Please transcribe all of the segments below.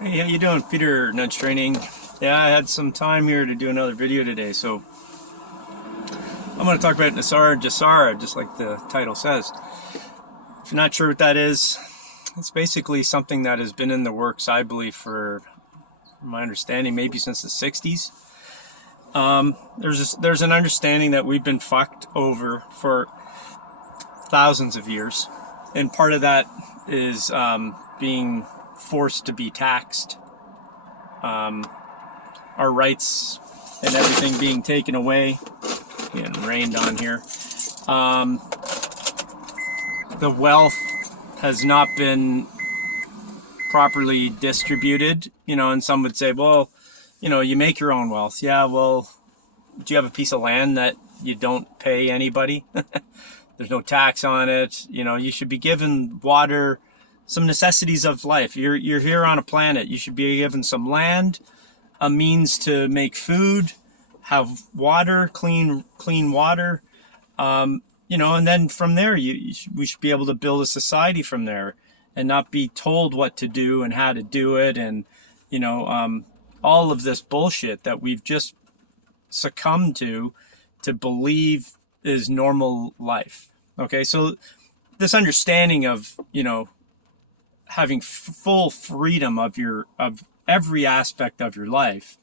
Hey, how you doing? Peter, Nudge Training. Yeah, I had some time here to do another video today, so I'm going to talk about Nesara Gesara, just like the title says. If you're not sure what that is, it's basically something that has been in the works, I believe, for my understanding, maybe since the 60s. There's an understanding that we've been fucked over for thousands of years, and part of that is being forced to be taxed. Our rights and everything being taken away. Getting rained on here. The wealth has not been properly distributed, and some would say, well, you make your own wealth. Yeah, well, do you have a piece of land that you don't pay anybody? There's no tax on it. You should be given water, some necessities of life. You're here on a planet. You should be given some land, a means to make food, have water, clean water, and then from there, we should be able to build a society from there and not be told what to do and how to do it. And, all of this bullshit that we've just succumbed to believe is normal life. Okay. So this understanding of, having full freedom of every aspect of your life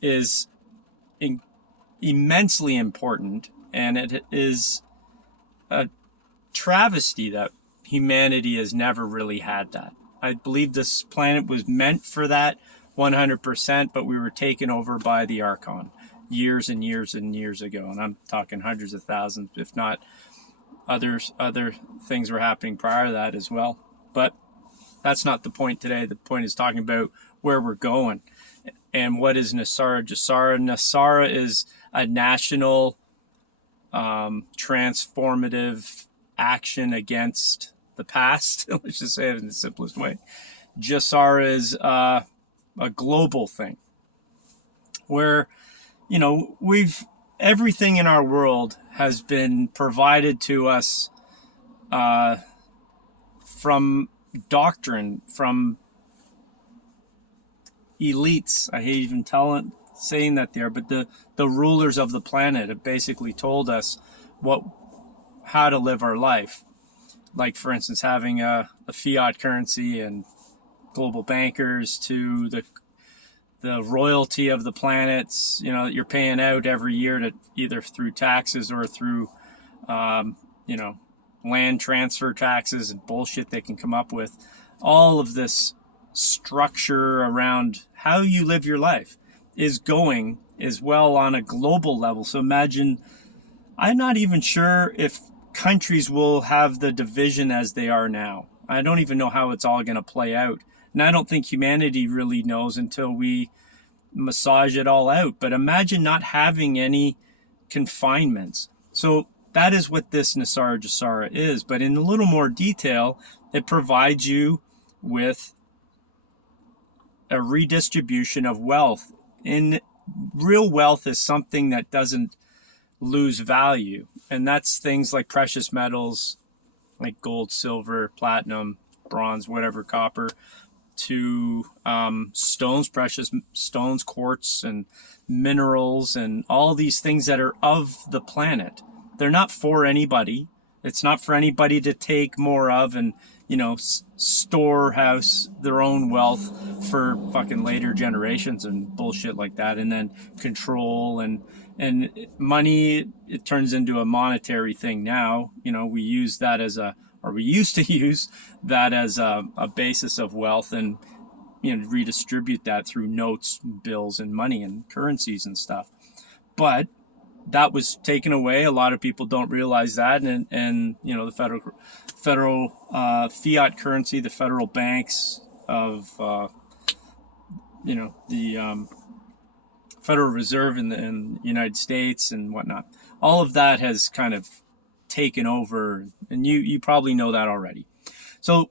is immensely important, and it is a travesty that humanity has never really had that. I believe this planet was meant for that 100%, but we were taken over by the Archon years and years and years ago, and I'm talking hundreds of thousands, if not other things were happening prior to that as well. But that's not the point today. The point is talking about where we're going. And what is Nesara Gesara? Nesara is a national transformative action against the past. Let's just say it in the simplest way. Gesara is a global thing where, everything in our world has been provided to us from doctrine, from elites. I hate even saying that there, but the rulers of the planet have basically told us how to live our life. Like, for instance, having a fiat currency and global bankers, to the royalty of the planets, that you're paying out every year to either through taxes or through, land transfer taxes and bullshit they can come up with. All of this structure around how you live your life is going as well on a global level. So imagine, I'm not even sure if countries will have the division as they are now. I don't even know how it's all going to play out. And I don't think humanity really knows until we massage it all out. But imagine not having any confinements. So that is what this Nesara Gesara is. But in a little more detail, it provides you with a redistribution of wealth. And real wealth is something that doesn't lose value. And that's things like precious metals, like gold, silver, platinum, bronze, whatever, copper, to stones, precious stones, quartz, and minerals, and all these things that are of the planet. They're not for anybody. It's not for anybody to take more of and, storehouse their own wealth for fucking later generations and bullshit like that. And then control and money, it turns into a monetary thing now. We use that we used to use that as a basis of wealth, and, redistribute that through notes, bills, and money and currencies and stuff. But that was taken away. A lot of people don't realize that, and the federal fiat currency, the federal banks of the Federal Reserve in the United States and whatnot. All of that has kind of taken over, and you probably know that already. So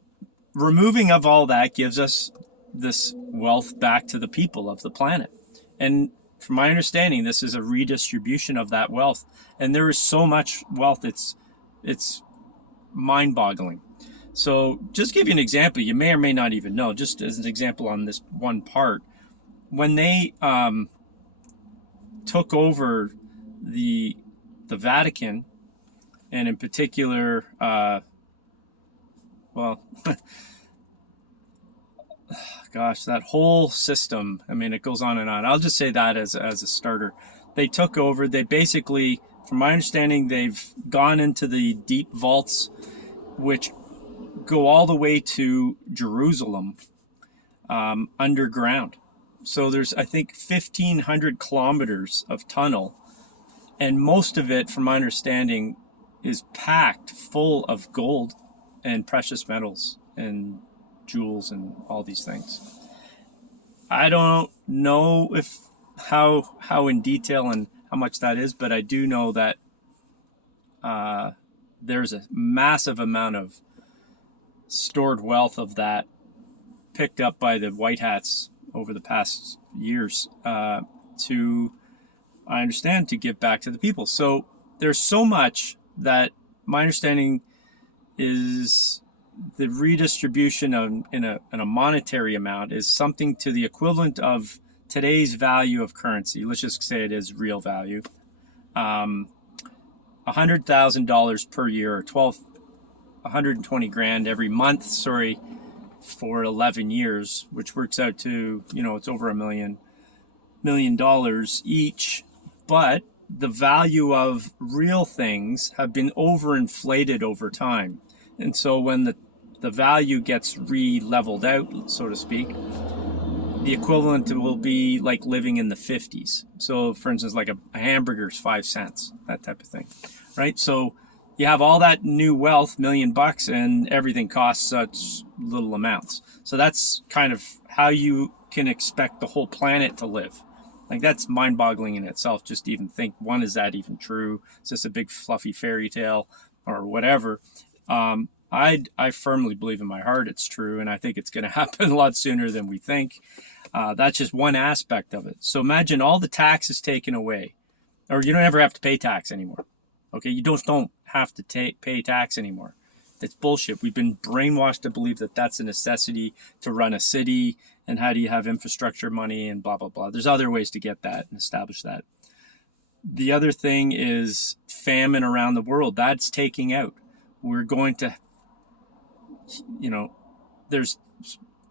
removing of all that gives us this wealth back to the people of the planet. And from my understanding, this is a redistribution of that wealth. And there is so much wealth, it's mind-boggling. So just give you an example, you may or may not even know, just as an example on this one part, when they took over the Vatican, and in particular, well, gosh, that whole system, I mean, it goes on and on. I'll just say that as a starter. They took over, they basically, from my understanding, they've gone into the deep vaults, which go all the way to Jerusalem, underground. So there's, I think, 1,500 kilometers of tunnel, and most of it, from my understanding, is packed full of gold and precious metals and jewels and all these things. I don't know if how in detail and how much that is, but I do know that there's a massive amount of stored wealth of that picked up by the white hats over the past years to, I understand, to give back to the people. So there's so much that my understanding is the redistribution of, in a monetary amount is something to the equivalent of today's value of currency. Let's just say it is real value. $100,000 per year, or 120 grand every month, for 11 years, which works out to, it's over $1 million each. But the value of real things have been overinflated over time. And so when the value gets re-leveled out, so to speak, the equivalent will be like living in the 50s. So for instance, like a hamburger's 5 cents, that type of thing, right? So you have all that new wealth, $1 million, and everything costs such little amounts. So that's kind of how you can expect the whole planet to live. Like, that's mind-boggling in itself, just to even think, one, is that even true? Is this a big fluffy fairy tale or whatever? I firmly believe in my heart it's true, and I think it's going to happen a lot sooner than we think. That's just one aspect of it. So imagine all the taxes taken away, or you don't ever have to pay tax anymore. Okay, you don't have to pay tax anymore. That's bullshit. We've been brainwashed to believe that that's a necessity to run a city, and how do you have infrastructure money and blah, blah, blah. There's other ways to get that and establish that. The other thing is famine around the world. That's taking out. We're going to, there's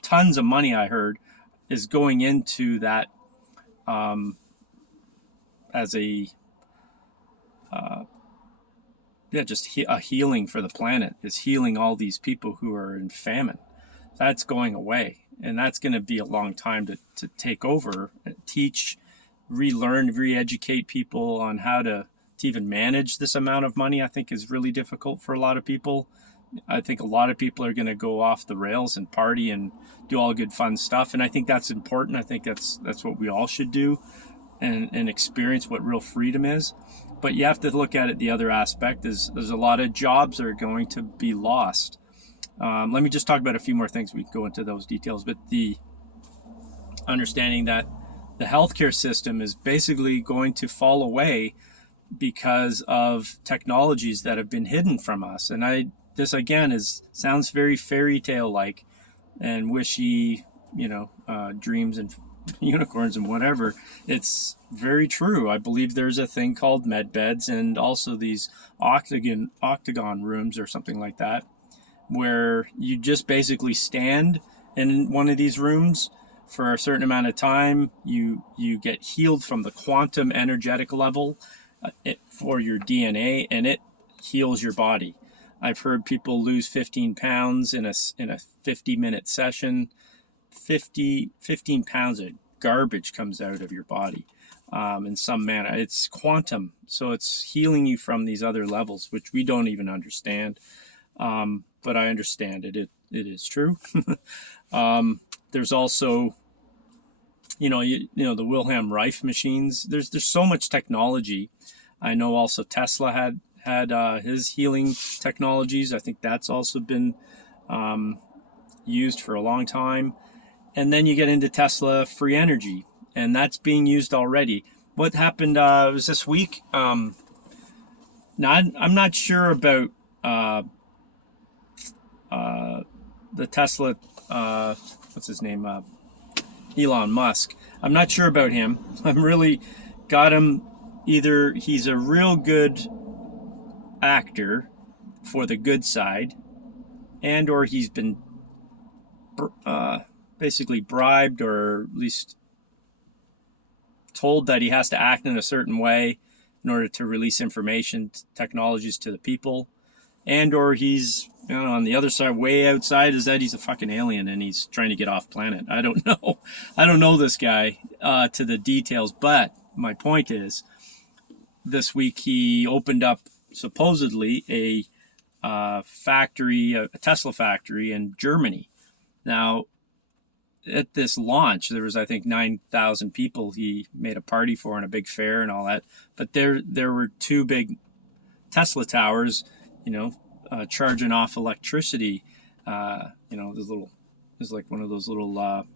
tons of money, I heard, is going into that as a just a healing for the planet, is healing all these people who are in famine. That's going away, and that's going to be a long time to take over, teach, relearn, re-educate people on how to even manage this amount of money. I think is really difficult for a lot of people. I think a lot of people are going to go off the rails and party and do all good fun stuff, and I think that's important. I think that's what we all should do, and experience what real freedom is. But you have to look at it, the other aspect is there's a lot of jobs that are going to be lost. Let me just talk about a few more things. We can go into those details, but the understanding that the healthcare system is basically going to fall away because of technologies that have been hidden from us. And this again sounds very fairy tale like and wishy, dreams and unicorns and whatever. It's very true. I believe there's a thing called med beds, and also these octagon rooms or something like that, where you just basically stand in one of these rooms for a certain amount of time. You get healed from the quantum energetic level for your DNA, and it heals your body. I've heard people lose 15 pounds in a 50-minute session. 15 pounds of garbage comes out of your body in some manner. It's quantum, so it's healing you from these other levels, which we don't even understand. But I understand it. It is true. There's also, the Wilhelm Reich machines. There's so much technology. I know also Tesla had his healing technologies. I think that's also been used for a long time. And then you get into Tesla free energy, and that's being used already. What happened was this week. Now I'm not sure about the Tesla, what's his name, Elon Musk. I'm not sure about him. I'm really got him. Either he's a real good actor for the good side, and or he's been basically bribed, or at least told that he has to act in a certain way in order to release information technologies to the people, and or he's, you know, on the other side, way outside, is that he's a fucking alien and he's trying to get off planet. I don't know. I don't know this guy to the details, but my point is, this week he opened up supposedly a factory, a Tesla factory in Germany. Now, at this launch, there was, I think, 9,000 people he made a party for and a big fair and all that. But there were two big Tesla towers, you know, charging off electricity. You know, there's like one of those little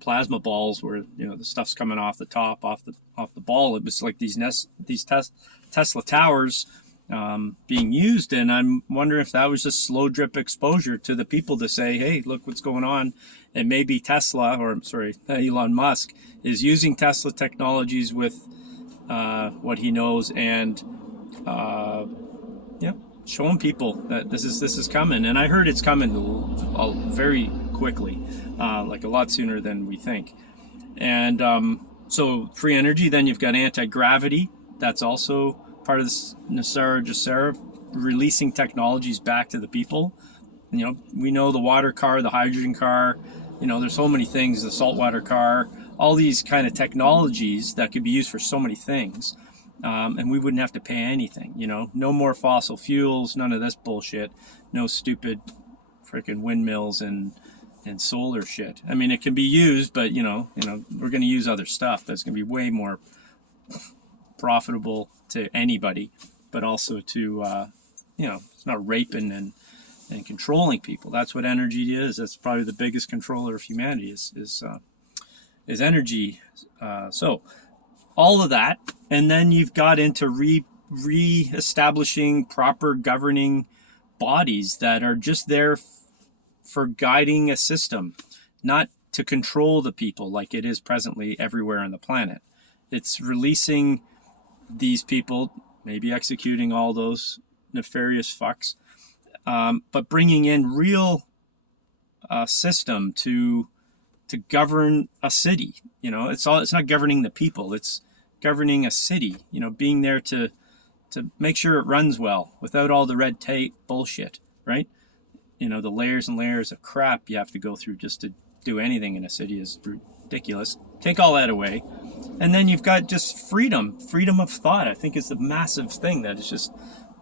plasma balls where, you know, the stuff's coming off the top, off the ball. It was like these Tesla towers being used, and I'm wondering if that was just slow drip exposure to the people to say, hey, look what's going on. And maybe Tesla, or sorry, Elon Musk is using Tesla technologies with what he knows, and yeah, showing people that this is coming. And I heard it's coming very quickly, like a lot sooner than we think. And so free energy, then you've got anti-gravity. That's also part of this Nesara, Gesara, releasing technologies back to the people. And, you know, we know the water car, the hydrogen car, you know, there's so many things, the saltwater car, all these kind of technologies that could be used for so many things. And we wouldn't have to pay anything, you know, no more fossil fuels, none of this bullshit, no stupid freaking windmills and solar shit. I mean, it can be used, but you know, we're going to use other stuff that's going to be way more profitable to anybody, but also to, you know, it's not raping and controlling people. That's what energy is. That's probably the biggest controller of humanity is energy. So all of that, and then you've got into re-establishing proper governing bodies that are just there for guiding a system, not to control the people like it is presently everywhere on the planet. It's releasing these people, maybe executing all those nefarious fucks, but bringing in real system to govern a city. You know, it's not governing the people, it's governing a city, you know, being there to make sure it runs well without all the red tape bullshit, right? You know, the layers and layers of crap you have to go through just to do anything in a city is ridiculous. Take all that away. And then you've got just freedom of thought. I think is the massive thing that is just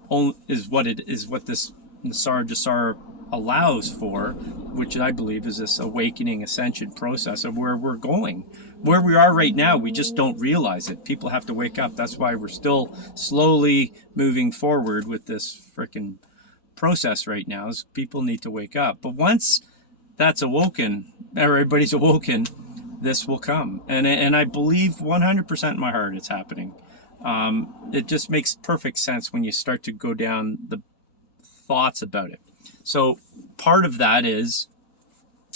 what this Nesara Gesara allows for, which I believe is this awakening ascension process of where we're going. Where we are right now, we just don't realize it. People have to wake up. That's why we're still slowly moving forward with this frickin' process right now, is people need to wake up. But once that's awoken, everybody's awoken, this will come. And I believe 100% in my heart it's happening. It just makes perfect sense when you start to go down the thoughts about it. So part of that is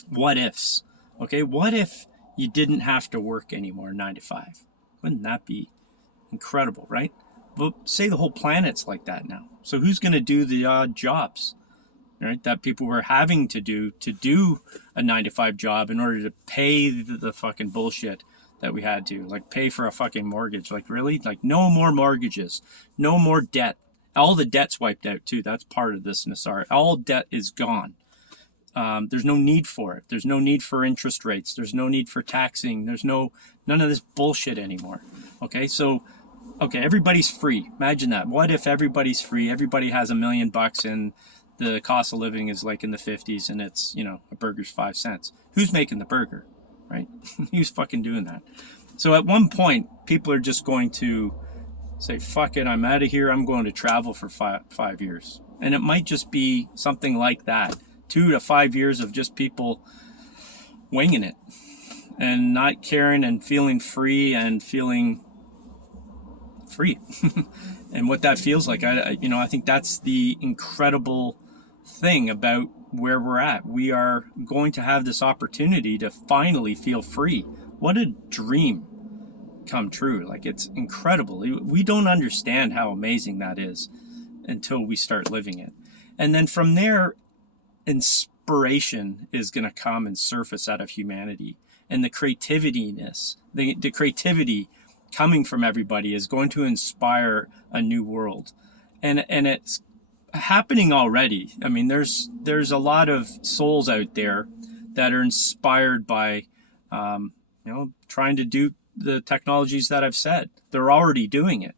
what ifs. Okay, what if you didn't have to work anymore 9 to 5? Wouldn't that be incredible, right? Well, say the whole planet's like that now. So who's going to do the odd jobs, right? That people were having to do a 9 to 5 job in order to pay the fucking bullshit that we had to, like pay for a fucking mortgage. Like really? Like no more mortgages, no more debt. All the debt's wiped out too. That's part of this Nesara. All debt is gone. There's no need for it. There's no need for interest rates. There's no need for taxing. There's none of this bullshit anymore. Okay, so everybody's free. Imagine that. What if everybody's free? Everybody has $1 million and the cost of living is like in the 50s, and it's, you know, a burger's 5 cents. Who's making the burger, right? Who's fucking doing that? So at one point, people are just going to say, fuck it, I'm out of here. I'm going to travel for 5 years. And it might just be something like that. 2 to 5 years of just people winging it and not caring and feeling free and feeling free. And what that feels like, I think that's the incredible thing about where we're at. We are going to have this opportunity to finally feel free. What a dream come true. Like, it's incredible. We don't understand how amazing that is until we start living it. And then from there, inspiration is going to come and surface out of humanity. And the creativiness, the creativity coming from everybody is going to inspire a new world. And it's happening already. I mean, there's a lot of souls out there that are inspired by, trying to do the technologies that I've said. They're already doing it.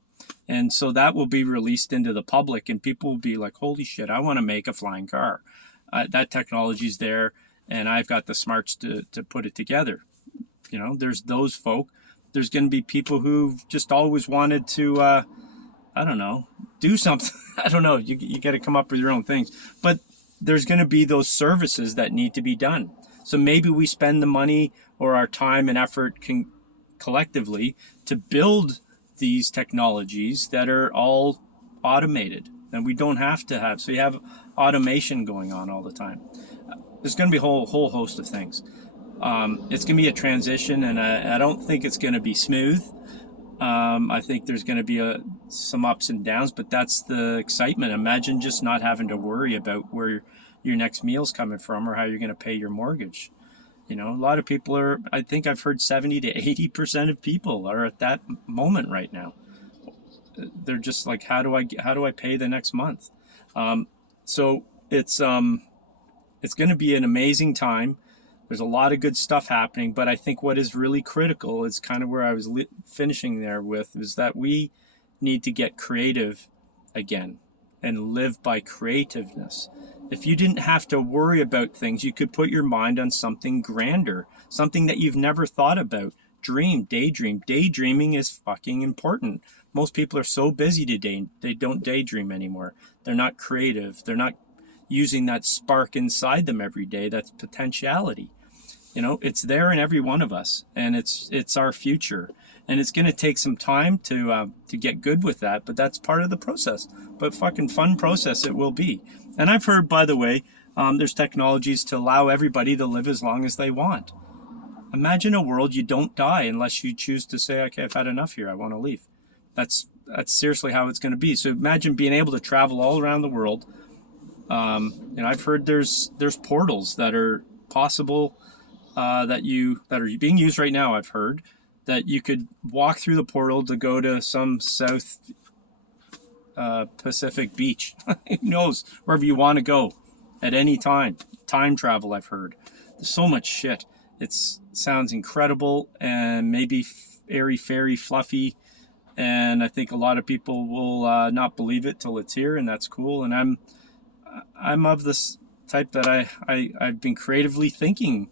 And so that will be released into the public, and people will be like, holy shit, I want to make a flying car. That technology's there, and I've got the smarts to put it together. There's those folk. There's going to be people who've just always wanted to, do something. I don't know. You got to come up with your own things. But there's going to be those services that need to be done. So maybe we spend the money or our time and effort collectively to build these technologies that are all automated, and we don't have to have. So you have automation going on all the time. There's going to be a whole host of things. It's going to be a transition, and I don't think it's going to be smooth. I think there's going to be some ups and downs, but that's the excitement. Imagine just not having to worry about where your next meal's coming from or how you're going to pay your mortgage. A lot of people I think I've heard 70 to 80% of people are at that moment right now. They're just like, how do I pay the next month? So it's going to be an amazing time. There's a lot of good stuff happening, but I think what is really critical is kind of where I was finishing there with, is that we need to get creative again and live by creativeness. If you didn't have to worry about things, you could put your mind on something grander, something that you've never thought about. Daydream. Daydreaming is fucking important. Most people are so busy today, they don't daydream anymore. They're not creative. They're not using that spark inside them every day. That's potentiality. It's there in every one of us, and it's our future. And it's going to take some time to get good with that, but that's part of the process. But fucking fun process it will be. And I've heard, by the way, there's technologies to allow everybody to live as long as they want. Imagine a world you don't die unless you choose to say, okay, I've had enough here, I want to leave. That's seriously how it's going to be. So imagine being able to travel all around the world. I've heard there's portals that are possible, that are being used right now. I've heard that you could walk through the portal to go to some South Pacific beach. Who knows? Wherever you want to go at any time. Time travel, I've heard. There's so much shit. It sounds incredible and maybe airy, fairy, fluffy. And I think a lot of people will not believe it till it's here, and that's cool. And I'm of this type that I've been creatively thinking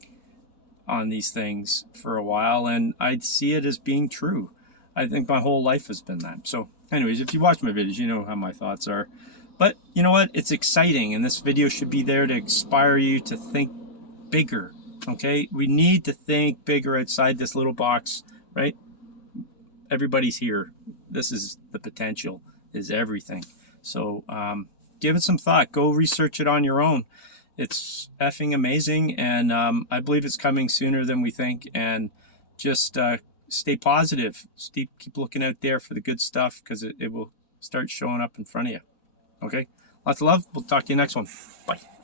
on these things for a while, and I see it as being true. I think my whole life has been that. So anyways, if you watch my videos, you know how my thoughts are. But you know what? It's exciting, and this video should be there to inspire you to think bigger. Okay? We need to think bigger outside this little box, right? Everybody's here. This is the potential, is everything. So give it some thought. Go research it on your own. It's effing amazing, and I believe it's coming sooner than we think. And just stay positive. Keep looking out there for the good stuff, because it will start showing up in front of you. Okay? Lots of love. We'll talk to you next one. Bye.